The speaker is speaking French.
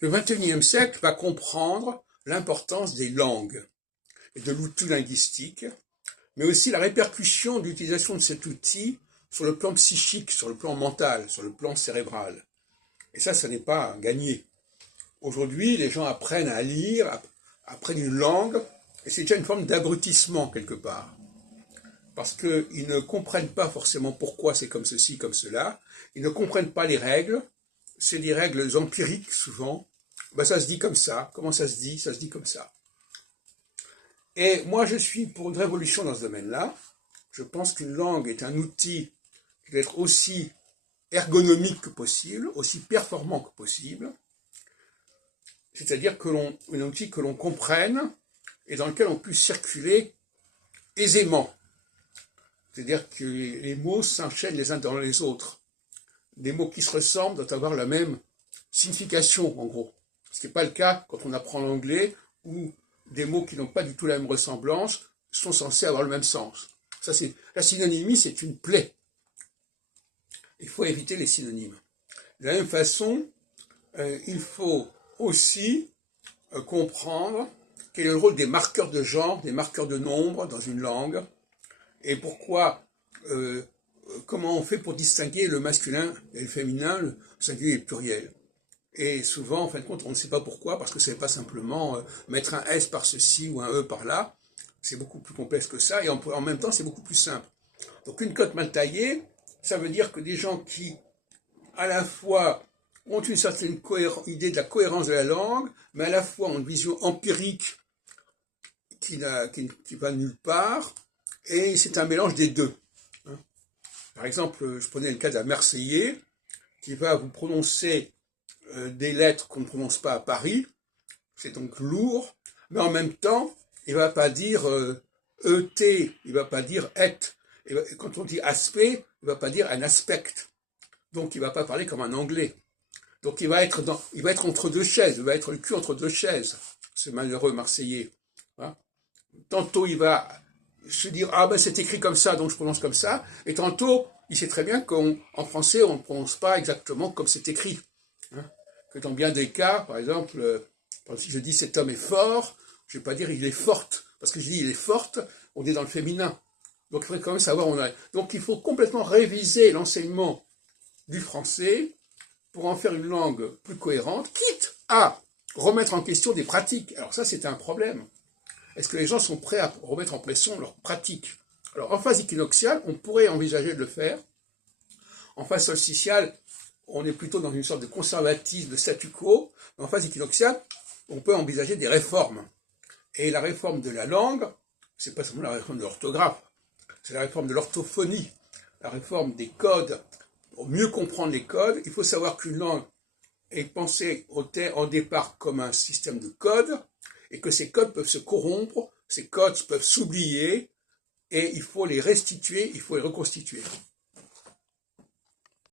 Le XXIe siècle va comprendre l'importance des langues et de l'outil linguistique, mais aussi la répercussion de l'utilisation de cet outil sur le plan psychique, sur le plan mental, sur le plan cérébral. Et ça n'est pas gagné. Aujourd'hui, les gens apprennent à lire, apprennent une langue, et c'est déjà une forme d'abrutissement quelque part. Parce qu'ils ne comprennent pas forcément pourquoi c'est comme ceci, comme cela. Ils ne comprennent pas les règles. C'est des règles empiriques souvent. Ben, ça se dit comme ça. Comment ça se dit? Ça se dit comme ça. Et moi, je suis pour une révolution dans ce domaine-là. Je pense qu'une langue est un outil qui doit être aussi ergonomique que possible, aussi performant que possible. C'est-à-dire un outil que l'on comprenne et dans lequel on puisse circuler aisément. C'est-à-dire que les mots s'enchaînent les uns dans les autres. Des mots qui se ressemblent doivent avoir la même signification, en gros. Ce qui n'est pas le cas quand on apprend l'anglais, où des mots qui n'ont pas du tout la même ressemblance sont censés avoir le même sens. La synonymie, c'est une plaie. Il faut éviter les synonymes. De la même façon, il faut aussi comprendre quel est le rôle des marqueurs de genre, des marqueurs de nombre dans une langue, et pourquoi, comment on fait pour distinguer le masculin et le féminin, le singulier et le pluriel. Et souvent, en fin de compte, on ne sait pas pourquoi, parce que ce n'est pas simplement mettre un S par ceci ou un E par là, c'est beaucoup plus complexe que ça, et en même temps, c'est beaucoup plus simple. Donc une cote mal taillée, ça veut dire que des gens qui, à la fois, ont une certaine idée de la cohérence de la langue, mais à la fois ont une vision empirique qui va nulle part, et c'est un mélange des deux. Par exemple, je prenais le cas d'un Marseillais qui va vous prononcer des lettres qu'on ne prononce pas à Paris, c'est donc lourd, mais en même temps, il ne va pas dire ET, il ne va pas dire et. Et quand on dit aspect, il ne va pas dire un aspect. Donc il ne va pas parler comme un anglais. Donc il va être entre deux chaises, il va être le cul entre deux chaises, ce malheureux Marseillais. Hein. Tantôt il va se dire ah ben c'est écrit comme ça donc je prononce comme ça, et tantôt il sait très bien qu'en français on ne prononce pas exactement comme c'est écrit. Hein. Que dans bien des cas, par exemple, si je dis cet homme est fort, je ne vais pas dire il est forte, parce que je dis il est forte, on est dans le féminin. Donc il faudrait quand même savoir où on est. Donc il faut complètement réviser l'enseignement du français pour en faire une langue plus cohérente, quitte à remettre en question des pratiques. Alors ça c'est un problème. Est-ce que les gens sont prêts à remettre en question leurs pratiques? Alors, en phase équinoxiale, on pourrait envisager de le faire. En phase solsticiale, on est plutôt dans une sorte de conservatisme, de statu quo. Mais en phase équinoxiale, on peut envisager des réformes. Et la réforme de la langue, c'est pas seulement la réforme de l'orthographe, c'est la réforme de l'orthophonie, la réforme des codes. Pour mieux comprendre les codes, il faut savoir qu'une langue est pensée au départ comme un système de codes, et que ces codes peuvent se corrompre, ces codes peuvent s'oublier, et il faut les restituer, il faut les reconstituer.